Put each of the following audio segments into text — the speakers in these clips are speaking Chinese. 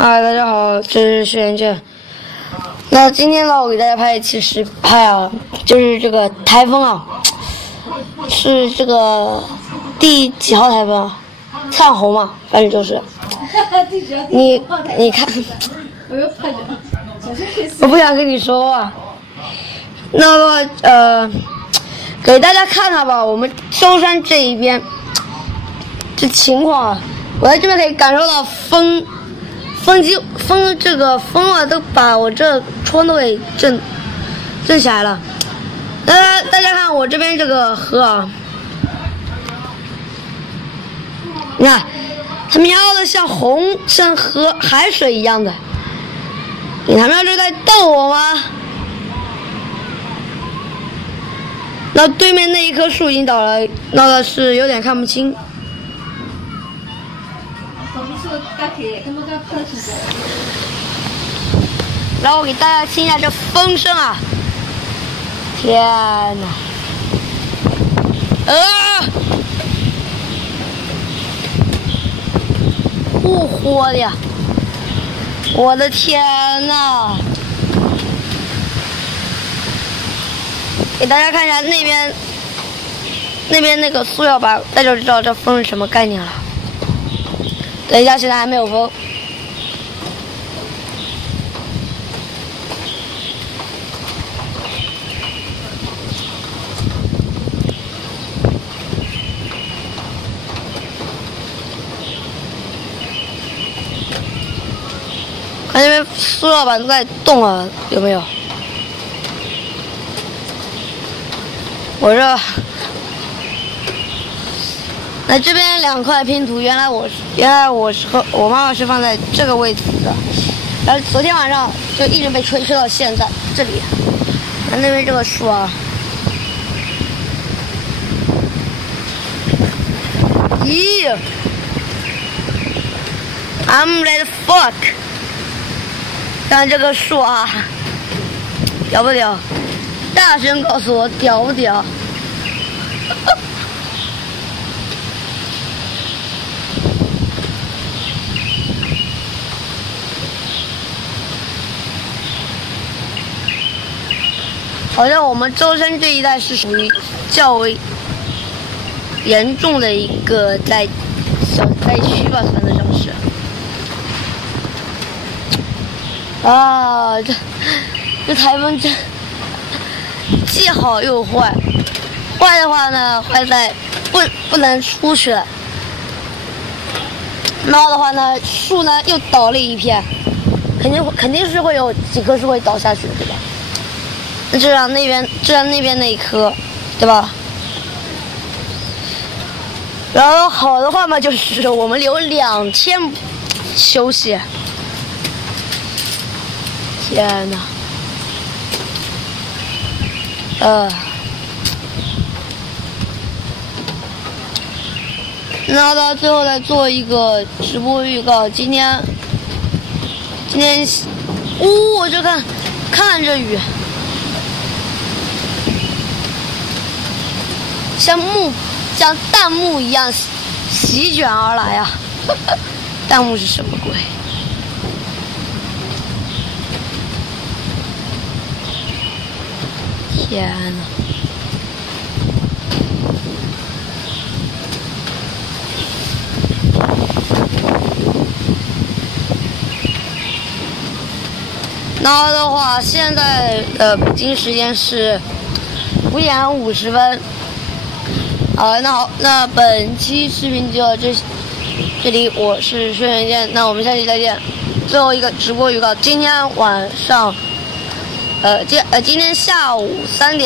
嗨，大家好，这是轩辕剑。那今天呢，我给大家拍一期实拍啊，就是这个台风啊，是这个第几号台风啊？灿红嘛，反正就是。你看，我不想跟你说话。那么给大家看看吧，我们舟山这一边这情况啊，我在这边可以感受到风啊，都把我这窗都给震起来了。大家看我这边这个河啊，你看它喵的像海水一样的，他们是在逗我吗？那对面那一棵树已经倒了，闹的是有点看不清。然后我给大家听一下这风声啊！天哪！不活的呀！我的天哪！给大家看一下那边那个塑料板，大家就知道这风是什么概念了。等一下，现在还没有风。看那边塑料板都在动啊，有没有？那这边2块拼图，原来我是和我妈妈是放在这个位置的，然后昨天晚上就一直被吹到现在这里。那边这个树啊，咦 ，I'm the fuck！ 看这个树啊，屌不屌？大声告诉我屌不屌？好像我们舟山这一带是属于较为严重的一个小灾区吧，算得上是。啊，这台风真既好又坏。坏的话呢，坏在不能出去了。猫的话呢，树呢又倒了一片，肯定是会有几棵树会倒下去，对吧？那就让那边那一棵，对吧？然后好的话嘛，就是我们留2天休息。天哪！那到最后再做一个直播预告。今天，我就看这雨。像弹幕一样席卷而来啊！弹幕是什么鬼？天哪！那的话，现在北京时间是5点50分。那好，那本期视频就到这里，我是轩辕剑，那我们下期再见。最后一个直播预告，今天晚上，今天下午3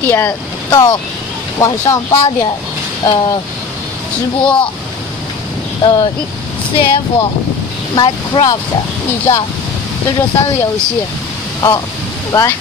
点到晚上8点，直播CF、Minecraft、驿站，就这3个游戏。好，拜拜。